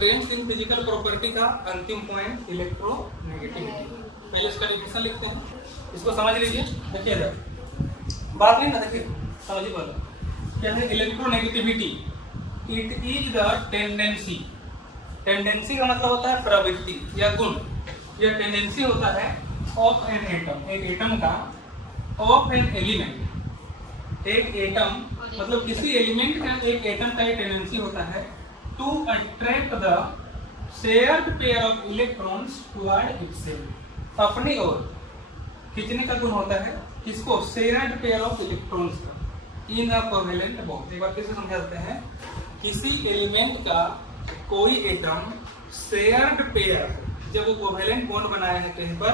Trends in physical property का अंतिम point electronegativity. पहले इसका डेफिनेशन लिखते हैं, इसको समझ लीजिए। देखिए इधर बात नहीं ना, देखिए समझिए पहले क्या है electronegativity. It is the tendency, tendency का मतलब होता है प्रवृत्ति या गुण, यह टेंडेंसी होता है ऑफ एन एटम, एक एटम का, ऑफ एन एलिमेंट, एक एटम मतलब किसी एलिमेंट का, एक एटम का एक टेंडेंसी होता है to attract the shared pair of electrons toward itself, अपनी ओर खींचने का गुण होता है किसको, शेयर्ड पेयर ऑफ इलेक्ट्रॉन्स का इन अ कोवेलेंट बॉन्ड। एक बार फिर से समझा देते हैं, किसी एलिमेंट का कोई एटम शेयर्ड पेयर, जब वो कोवेलेंट बॉन्ड बनाए हैं कहीं पर,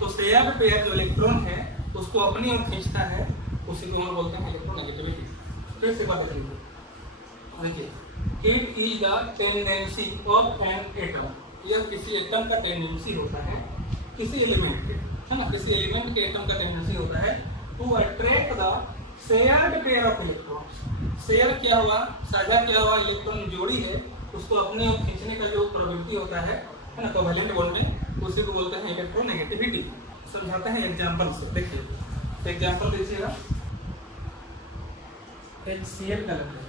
तो शेयर्ड पेयर जो इलेक्ट्रॉन है उसको अपनी ओर खींचता है, उसी को हम बोलते हैं इलेक्ट्रोनेगेटिविटी। फिर से बात करेंगे, देखिए it is the tendency of an atom, यह किसी एटम का टेंडेंसी होता है, किसी एलिमेंट के, है ना, किसी एलिमेंट के एटम का टेंडेंसी होता है to attract the shared pair of electrons. Share क्या हुआ, साझा क्या हुआ, इलेक्ट्रॉन जोड़ी है, उसको अपने ओर खींचने का जो प्रवृत्ति होता है ना, कोवेलेंट बॉन्ड में, उसी को बोलते हैं इलेक्ट्रोनेगेटिविटी। समझाते हैं एग्जांपल से। देखिए एग्जांपल दीजिएगा, HCl का लेते हैं,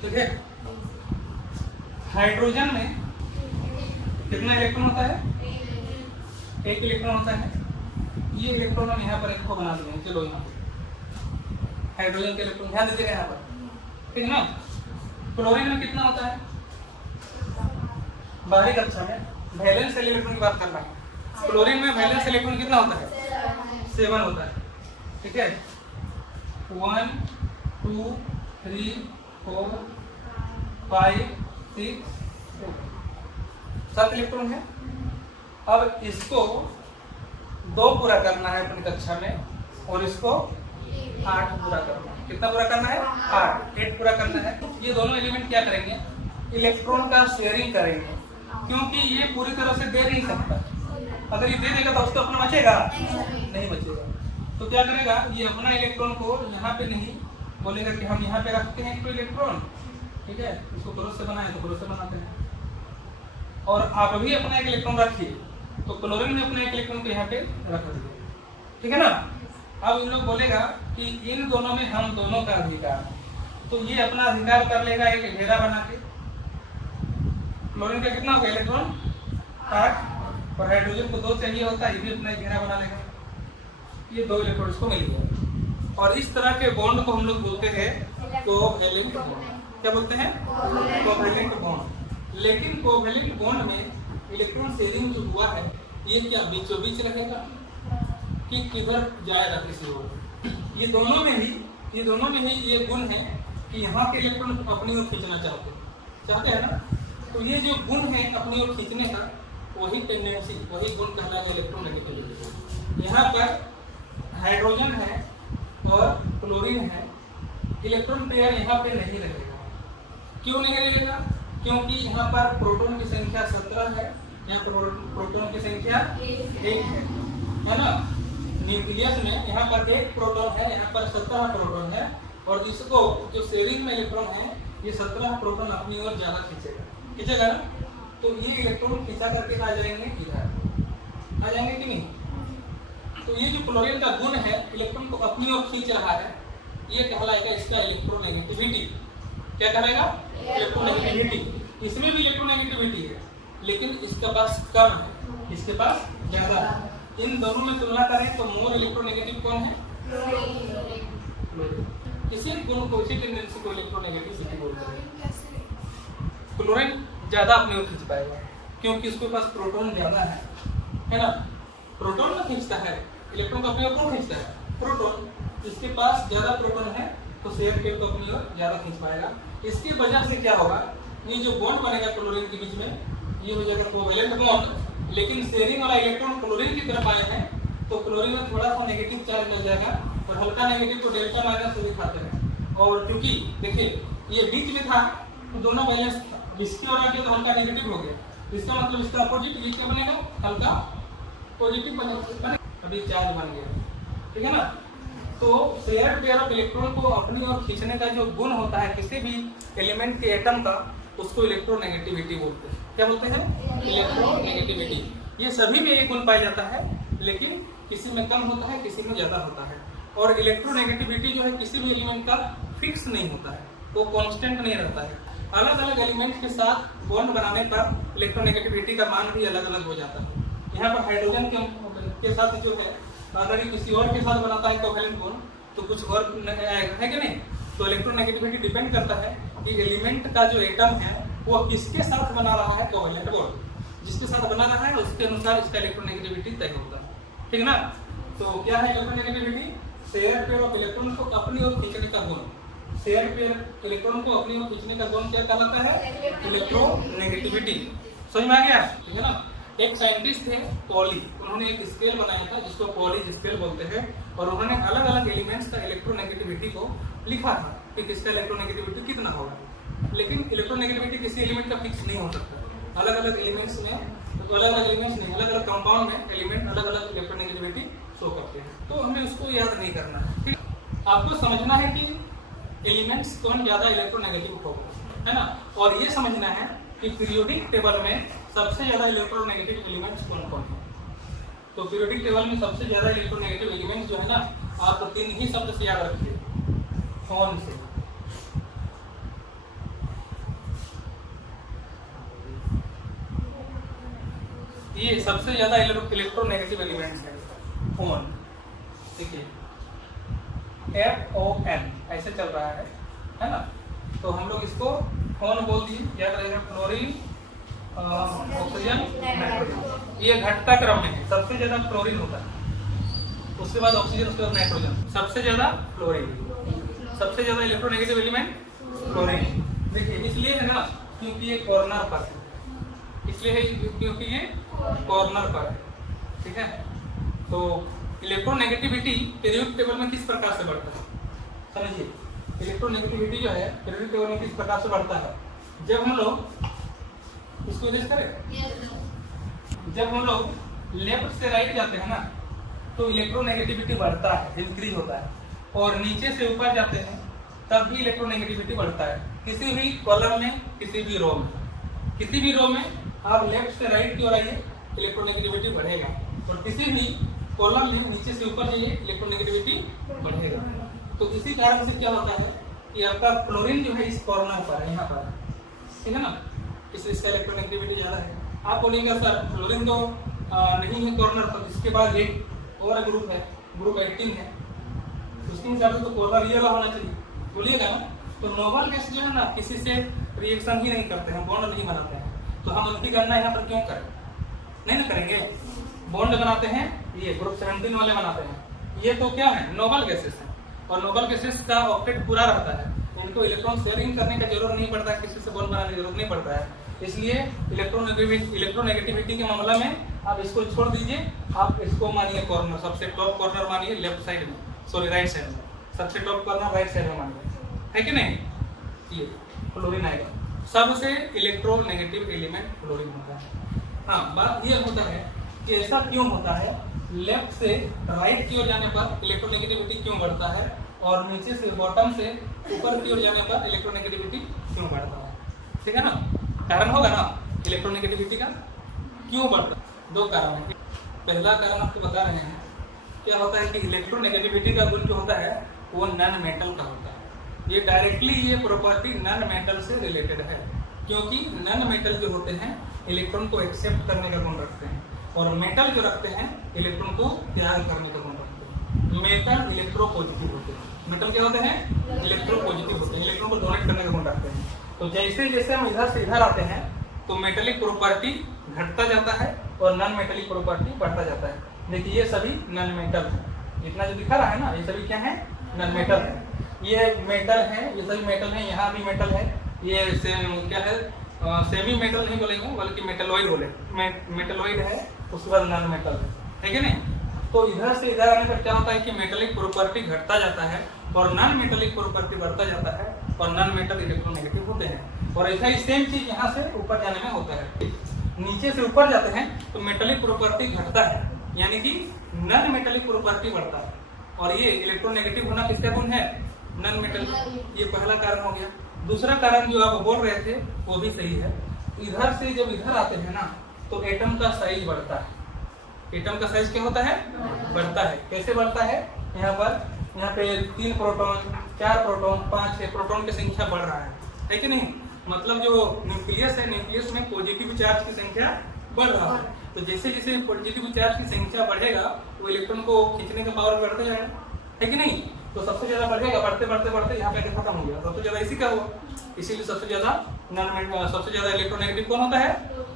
ठीक है। हाइड्रोजन में कितना इलेक्ट्रॉन होता है, एक इलेक्ट्रॉन होता है। ये इलेक्ट्रॉन हम यहाँ पर इसको बना देंगे, चलो यहाँ हाइड्रोजन के इलेक्ट्रॉन ध्यान दीजिएगा यहाँ पर, ठीक है ना। क्लोरीन में कितना होता है, बाहरी कक्षा में वैलेंस इलेक्ट्रॉन की बात कर रहा है, क्लोरीन में वैलेंस इलेक्ट्रॉन कितना होता है, 7 होता है, ठीक है। 1 2 3 4 5 6 7 इलेक्ट्रॉन है। अब इसको 2 पूरा करना है अपनी कक्षा में, और इसको 8 पूरा करना है। कितना पूरा करना है, 8 पूरा करना है। ये दोनों एलिमेंट क्या करेंगे, इलेक्ट्रॉन का शेयरिंग करेंगे, क्योंकि ये पूरी तरह से दे नहीं सकता। अगर ये दे देगा तो उसको अपना बचेगा नहीं बचेगा, तो क्या करेगा, ये अपना इलेक्ट्रॉन को यहाँ पे नहीं बोलेगा कि हम यहाँ पे रखते हैं कोई इलेक्ट्रॉन, ठीक है, इसको क्रॉस से बनाए तो क्रॉस से बनाते हैं। और आप भी अपना एक इलेक्ट्रॉन रखिए, तो क्लोरीन में अपना एक इलेक्ट्रॉन को यहाँ पे रख दीजिए, ठीक है ना। अब इन लोग बोलेगा कि इन दोनों में हम दोनों का अधिकार है, तो ये अपना अधिकार कर लेगा एक घेरा बना के। क्लोरीन का कितना होगा इलेक्ट्रॉन 8, और हाइड्रोजन को 2 चाहिए होता है, ये भी अपना घेरा बना लेगा, ये 2 इलेक्ट्रॉन इसको मिल गया। और इस तरह के बॉन्ड को हम लोग बोलते हैं कोवैलेंट बॉन्ड। क्या बोलते हैं, कोवैलेंट बॉन्ड। लेकिन कोवैलेंट बॉन्ड में इलेक्ट्रॉन शेयरिंग जो हुआ है, ये क्या बीचों बीच रहेगा कि किधर जाएगा किसी ओर। ये दोनों में ही ये गुण है कि यहाँ के इलेक्ट्रॉन अपनी ओर खींचना चाहते हैं ना, तो ये जो गुण है अपनी ओर खींचने का, वही टेंडेंसी, वही गुण कहलाएगा इलेक्ट्रोनेगेटिविटी। यहाँ पर हाइड्रोजन है और क्लोरीन है, इलेक्ट्रॉन पेयर यहाँ पे नहीं रहेगा। क्यों नहीं रहेगा, क्योंकि यहाँ पर प्रोटॉन की संख्या 17 है, यहाँ पर प्रोटॉन की संख्या 1 है ना। न्यूक्लियस में यहाँ पर 1 प्रोटॉन है, यहाँ पर 17 प्रोटॉन है, और इसको जो शेयरिंग में इलेक्ट्रॉन है, ये 17 प्रोटॉन अपनी ओर ज्यादा खींचेगा ना, तो ये इलेक्ट्रॉन खींचा करके आ जाएंगे इधर, आ जाएंगे कि नहीं। तो ये जो क्लोरीन का गुण है, इलेक्ट्रॉन को अपनी ओर खींच रहा है, ये कहलाएगा इसका इलेक्ट्रोनेगेटिविटी। क्या कहलाएगा, इलेक्ट्रोनेगेटिविटी। इसमें भी इलेक्ट्रोनेगेटिविटी है, लेकिन इसके पास कम है, इसके पास ज्यादा है। इन दोनों में तुलना करें तो मोर इलेक्ट्रोनेगेटिव कौन है, क्लोरीन। किसी गुण को, इसी टेंडेंसी को इलेक्ट्रोनेगेटिविटी बोलते हैं। क्लोरीन ज्यादा अपनी ओर खींच पाएगा, क्योंकि उसके पास प्रोटॉन ज्यादा है ना। प्रोटॉन में खींचता है इलेक्ट्रॉन को अपनी ओर, कौन खींचता है, प्रोटॉन। इसके पास ज्यादा प्रोटॉन है, तो शेयर पेयर को अपनी ओर ज्यादा खींच पाएगा। इसकी वजह से क्या होगा, ये जो बॉन्ड बनेगा क्लोरीन के बीच में, ये हो जाएगा कोवैलेंट बॉन्ड। लेकिन शेयरिंग वाला इलेक्ट्रॉन क्लोरीन की तरफ आए हैं, तो क्लोरीन में थोड़ा सा नेगेटिव चार्ज मिल जाएगा, और हल्का नेगेटिव को डेल्टा माइनस से दिखाते हैं। और क्योंकि देखिए ये बीच में था, तो दोनों बैलेंस इसकी ओर आ गया, तो हल्का नेगेटिव हो गया, इसका मतलब इसका अपोजिट ये क्या बनेगा, हल्का पॉजिटिव बनेगा, अभी चार्ज बन गया, ठीक है ना। तो शेयर्ड पेयर ऑफ इलेक्ट्रॉन को अपनी ओर खींचने का जो गुण होता है किसी भी एलिमेंट के एटम का, उसको इलेक्ट्रोनेगेटिविटी बोलते हैं। क्या बोलते हैं? इलेक्ट्रोनेगेटिविटी। ये सभी में एक गुण पाया जाता है, लेकिन किसी में कम होता है, किसी में ज्यादा होता है। और इलेक्ट्रोनेगेटिविटी जो है किसी भी एलिमेंट का फिक्स नहीं होता है, वो कांस्टेंट नहीं रहता है। अलग अलग एलिमेंट के साथ बॉन्ड बनाने पर इलेक्ट्रोनेगेटिविटी का मान भी अलग अलग हो जाता है। यहाँ पर हाइड्रोजन के साथ जो है, अगर ये किसी और के साथ बनाता है कोवैलेंट बॉन्ड तो कुछ और आएगा, है कि नहीं? तो इलेक्ट्रोनेगेटिविटी डिपेंड करता है कि एलिमेंट का जो एटम है वो किसके साथ बना रहा है कोवैलेंट बॉन्ड। जिसके साथ बना रहा है उसके अनुसार इसका इलेक्ट्रोनेगेटिविटी तय होता है, ठीक ना? तो क्या है electronegativity? Share pair of electron को अपनी ओर खींचने का गुण। शेयर पेयर इलेक्ट्रॉन को अपनी ओर खींचने का गुण क्या कहलाता है? इलेक्ट्रोनेगेटिविटी। समझ में आ गया, ठीक है ना? एक साइंटिस्ट थे पॉली, उन्होंने एक स्केल बनाया था जिसको पॉली स्केल बोलते हैं, और उन्होंने अलग अलग एलिमेंट्स का इलेक्ट्रोनेगेटिविटी को लिखा था कि किसका इलेक्ट्रोनेगेटिविटी कितना होगा। लेकिन इलेक्ट्रोनेगेटिविटी किसी एलिमेंट का फिक्स नहीं हो सकता। अलग अलग एलिमेंट्स में, अलग अलग एलिमेंट्स नहीं, अलग अलग कंपाउंड में एलिमेंट अलग अलग इलेक्ट्रोनेगेटिविटी शो करते हैं। तो हमें उसको याद नहीं करना है, ठीक? आपको समझना है कि एलिमेंट्स कौन ज्यादा इलेक्ट्रोनेगेटिव होगा, है ना? और ये समझना है कि पीरियोडिक टेबल में सबसे ज्यादा इलेक्ट्रोनेगेटिव एलिमेंट्स कौन कौन है। तो पीरियोडिक टेबल में सबसे ज्यादा इलेक्ट्रोनेगेटिव एलिमेंट्स जो है ना, आप 3 ही शब्द से याद रखिए, कौन से? ये सबसे ज्यादा इलेक्ट्रोनेगेटिव एलिमेंट्स है, कौन? देखिए FON ऐसे चल रहा है ना? तो हम लोग इसको कौन बोल दिए, याद रहेगा, क्लोरीन, ऑक्सीजन, नाइट्रोजन। ये घटता क्रम में है, सबसे ज्यादा क्लोरीन होता है, उसके बाद ऑक्सीजन, उसके बाद नाइट्रोजन, सबसे ज्यादा क्लोरीन। सबसे ज्यादा इलेक्ट्रोनेगेटिव एलिमेंट क्लोरीन। देखिए इसलिए है ना क्योंकि ये कॉर्नर पर है, इसलिए है क्योंकि ये कॉर्नर पर है, ठीक है? तो इलेक्ट्रोनेगेटिविटी पीरियोडिक टेबल में किस प्रकार से बढ़ता है, समझिए। इलेक्ट्रोनेगेटिविटी जो है पीरियोडिक टेबल में किस प्रकार से बढ़ता है? जब हम लोग इसको इरेज करें, जब हम लोग लेफ्ट से राइट जाते हैं ना तो इलेक्ट्रोनेगेटिविटी बढ़ता है, इंक्रीज होता है, और नीचे से ऊपर जाते हैं तब भी इलेक्ट्रोनेगेटिविटी बढ़ता है। किसी भी कॉलम में, किसी भी रो में, किसी भी रो में आप लेफ्ट से राइट की ओर आइए, इलेक्ट्रोनेगेटिविटी बढ़ेगा, और किसी भी कॉलम में नीचे से ऊपर जाइए, इलेक्ट्रोनेगेटिविटी बढ़ेगा। तो इसी कारण से क्या होता है कि आपका क्लोरीन जो है इस कॉर्नर पर है, यहाँ पर, ठीक है ना? इसका इलेक्ट्रोनेगेटिविटी ज्यादा है। आप बोलेंगे सर क्लोरीन तो नहीं है कॉर्नर पर, इसके बाद एक और ग्रुप है, ग्रुप 18 है, उसके हिसाब से तो कॉर्नर ये वाला होना चाहिए, बोलिएगा ना? तो नोबल गैस जो है ना किसी से रिएक्शन ही नहीं करते हैं, बॉन्ड नहीं बनाते हैं, तो हम उनकी गणना यहाँ पर क्यों करें? नहीं ना करेंगे। बॉन्ड बनाते हैं ये ग्रुप 17 वाले बनाते हैं, ये तो क्या है? नोबल गैसेस है, और नोबल गैसेस का ऑक्टेट पूरा रहता है, इनको इलेक्ट्रॉन शेयरिंग करने का जरूरत नहीं पड़ता है, किसी से बॉन्ड बनाने की जरूरत नहीं पड़ता है। इसलिए इलेक्ट्रोनेगेटिविटी के मामला में आप इसको छोड़ दीजिए, आप इसको मानिए कॉर्नर, सबसे टॉप कॉर्नर मानिए लेफ्ट साइड में, सॉरी राइट साइड में, सबसे टॉप कॉर्नर राइट साइड में मानिए, है कि नहीं? ये क्लोरीन आएगा, सबसे इलेक्ट्रोनेगेटिव एलिमेंट क्लोरीन होता है। हाँ, बात ये होता है कि ऐसा क्यों होता है, लेफ्ट से राइट की ओर जाने पर इलेक्ट्रोनेगेटिविटी क्यों बढ़ता है, और नीचे से बॉटम से ऊपर की ओर जाने पर इलेक्ट्रोनेगेटिविटी क्यों बढ़ता है, ठीक है ना? कारण होगा ना इलेक्ट्रोनेगेटिविटी का क्यों बढ़ता है? 2 कारण है। पहला कारण आपको बता रहे हैं, क्या होता है कि इलेक्ट्रोनेगेटिविटी का गुण जो होता है वो नॉन मेटल का होता है। ये डायरेक्टली ये प्रॉपर्टी नॉन मेटल से रिलेटेड है, क्योंकि नॉन मेटल जो होते हैं इलेक्ट्रॉन को एक्सेप्ट करने का गुण रखते हैं, और मेटल जो रखते हैं इलेक्ट्रॉन को त्याग करने का गुण रखते हैं। मेटल इलेक्ट्रोपॉजिटिव होते हैं, मेटल क्या होते हैं? इलेक्ट्रोपॉजिटिव होते हैं, इलेक्ट्रॉन को डोनेट करने का गुण रखते हैं। तो जैसे जैसे हम इधर से इधर आते हैं तो मेटेलिक प्रॉपर्टी घटता जाता है और नॉन मेटेलिक प्रॉपर्टी बढ़ता जाता है। देखिए ये सभी नॉन मेटल है, जितना जो दिखा रहा है ना ये सभी क्या है? नॉन मेटल है। ये मेटल है, ये सभी मेटल है, यहाँ भी मेटल है, ये क्या है? सेमी मेटल नहीं बोलेंगे बल्कि मेटलॉइड बोले, मेटलॉइड है, उसके बाद नॉन मेटल है कि नहीं? तो इधर से इधर आने पर क्या होता है कि मेटेलिक प्रॉपर्टी घटता जाता है और नॉन मेटेलिक प्रॉपर्टी बढ़ता जाता है, और नॉन मेटल इलेक्ट्रोनेगेटिव होते हैं। और ऐसा ही सेम चीज यहाँ से ऊपर जाने में होता है, नीचे से ऊपर जाते हैं तो मेटेलिक प्रॉपर्टी घटता है, यानी कि नॉन मेटेलिक प्रॉपर्टी बढ़ता है। और ये इलेक्ट्रोनेगेटिव होना किसका गुण है? Non metal. ये पहला कारण हो गया। दूसरा कारण जो आप बोल रहे थे वो भी सही है। इधर से जब इधर आते हैं ना तो एटम का साइज बढ़ता है। एटम का साइज क्या होता है? बढ़ता है। कैसे बढ़ता है? यहाँ पे 3 प्रोटॉन, 4 प्रोटॉन, 5, 6 प्रोटॉन की संख्या बढ़ रहा है कि नहीं? मतलब जो न्यूक्लियस है, न्यूक्लियस में पॉजिटिव चार्ज की संख्या बढ़ रहा है। तो जैसे जैसे पॉजिटिव चार्ज की संख्या बढ़ेगा वो इलेक्ट्रॉन को खींचने का पावर बढ़ता जाएगा, है कि नहीं? तो सबसे ज्यादा बढ़ेगा, बढ़ते बढ़ते बढ़ते यहाँ पे खत्म हो गया। सबसे ज्यादा इसी का हुआ, इसीलिए सबसे ज्यादा इलेक्ट्रोनेगेटिव कौन होता है?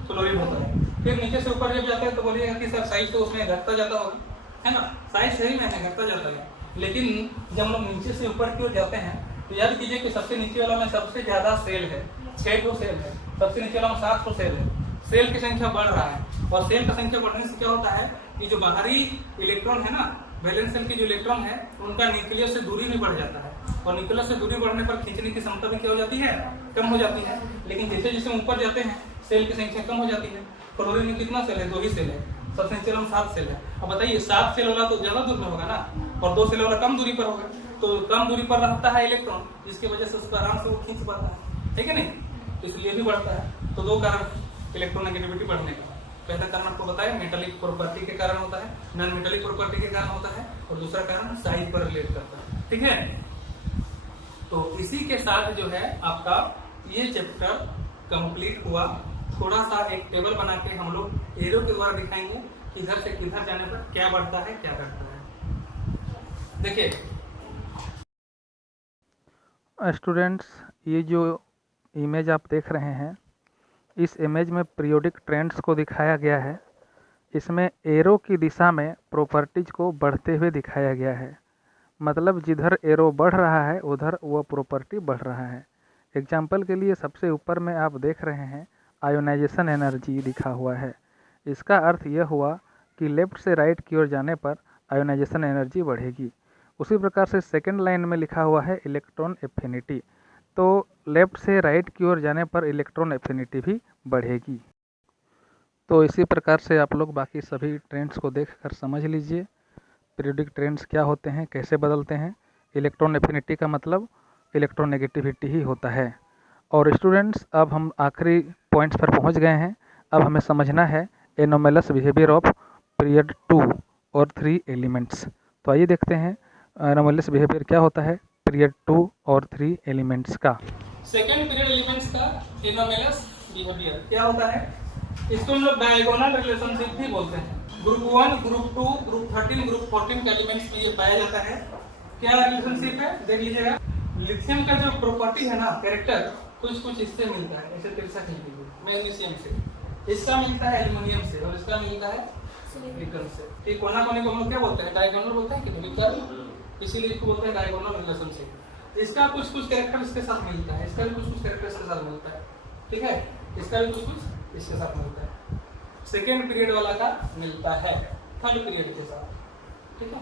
क्लोरीन होता है। फिर नीचे से ऊपर जब जाता है तो बोलिएगा कि सर साइज तो उसमें घटता जाता होगा, है ना? साइज सही में घटता जाता है, लेकिन जब हम लोग नीचे से ऊपर की ओर जाते हैं तो याद कीजिए कि सबसे नीचे वाला में सबसे ज्यादा सेल है, 6 सेल है। सबसे नीचे वाला में 7 सेल है। सेल की संख्या बढ़ रहा है, और सेल की संख्या बढ़ने से क्या होता है कि जो बाहरी इलेक्ट्रॉन है ना, वैलेंस शेल के जो इलेक्ट्रॉन है उनका न्यूक्लियस से दूरी भी बढ़ जाता है, और न्यूक्लियस से दूरी बढ़ने पर खींचने की क्षमता भी क्या हो जाती है? कम हो जाती है। लेकिन जैसे जैसे ऊपर जाते हैं सेल की संख्या कम हो जाती है। क्लोरीन में कितना सेल है? 2 ही सेल है। सबसे नीचे वाला में 7 सेल है। अब बताइए 7 सेल वाला तो ज्यादा दूर में होगा ना, और 2 सेल वाला कम दूरी पर होगा। तो कम दूरी पर रहता है इलेक्ट्रॉन, जिसकी वजह से उसका आराम से वो खींच पाता है, ठीक है नहीं? इसलिए भी बढ़ता है। तो 2 कारण इलेक्ट्रोनेगेटिविटी बढ़ने का। पहला कारण आपको बताया मेटालिक प्रॉपर्टी के कारण होता है, नॉन मेटालिक प्रॉपर्टी के कारण होता है, और दूसरा कारण साइज पर रिलेट करता है, ठीक है? तो इसी के साथ जो है आपका ये चैप्टर कंप्लीट हुआ। थोड़ा सा एक टेबल बना के हम लोग एरो के द्वारा दिखाएंगे कि इधर से किधर जाने पर क्या बढ़ता है क्या घटता है। देखिए स्टूडेंट्स, ये जो इमेज आप देख रहे हैं, इस इमेज में पीरियोडिक ट्रेंड्स को दिखाया गया है। इसमें एरो की दिशा में प्रॉपर्टीज को बढ़ते हुए दिखाया गया है। मतलब जिधर एरो बढ़ रहा है उधर वह प्रॉपर्टी बढ़ रहा है। एग्जाम्पल के लिए सबसे ऊपर में आप देख रहे हैं आयोनाइजेशन एनर्जी लिखा हुआ है। इसका अर्थ यह हुआ कि लेफ़्ट से राइट की ओर जाने पर आयोनाइजेशन एनर्जी बढ़ेगी। उसी प्रकार से सेकेंड लाइन में लिखा हुआ है इलेक्ट्रॉन एफिनिटी। तो लेफ़्ट से राइट की ओर जाने पर इलेक्ट्रॉन एफिनिटी भी बढ़ेगी। तो इसी प्रकार से आप लोग बाकी सभी ट्रेंड्स को देखकर समझ लीजिए पीरियोडिक ट्रेंड्स क्या होते हैं, कैसे बदलते हैं। इलेक्ट्रॉन एफिनिटी का मतलब इलेक्ट्रोनेगेटिविटी ही होता है। और स्टूडेंट्स, अब हम आखिरी पॉइंट्स पर पहुंच गए हैं। अब हमें समझना है एनोमलस बिहेवियर ऑफ पीरियड 2 और 3 एलिमेंट्स। तो आइए देखते हैं एनोमलस बिहेवियर क्या होता है पीरियड 2 और 3 एलिमेंट्स का। सेकेंड पीरियड एलिमेंट्स का एनोमलस बिहेवियर क्या होता है? इसको हम लोग डायगोनल रिलेशनशिप भी बोलते हैं। ग्रुप 1, ग्रुप 2, ग्रुप 13, ग्रुप 14 के एलिमेंट्स में ये पाया जाता है। क्या रिलेशनशिप है देख लीजिएगा। लिथियम का जो प्रॉपर्टी है ना, कैरेक्टर, कुछ इससे मिलता है। ऐसे तिरछा खींच लीजिए, मैग्नीशियम से, इसका मिलता है एल्युमिनियम से, और इसका मिलता है सिलिकॉन से। ठीक, कोना कोने को हम लोग क्या बोलते हैं? डायगोनल बोलते हैं कि इसीलिए इसको बोलते हैं डायगोनल रिलेशनशिप। इसका कुछ कैरेक्टर इसके साथ मिलता है, इसका भी कुछ कैरेक्टर इसके साथ मिलता है, ठीक है? इसका भी कुछ इसके साथ मिलता है। सेकेंड पीरियड वाला का मिलता है थर्ड पीरियड के साथ, ठीक है?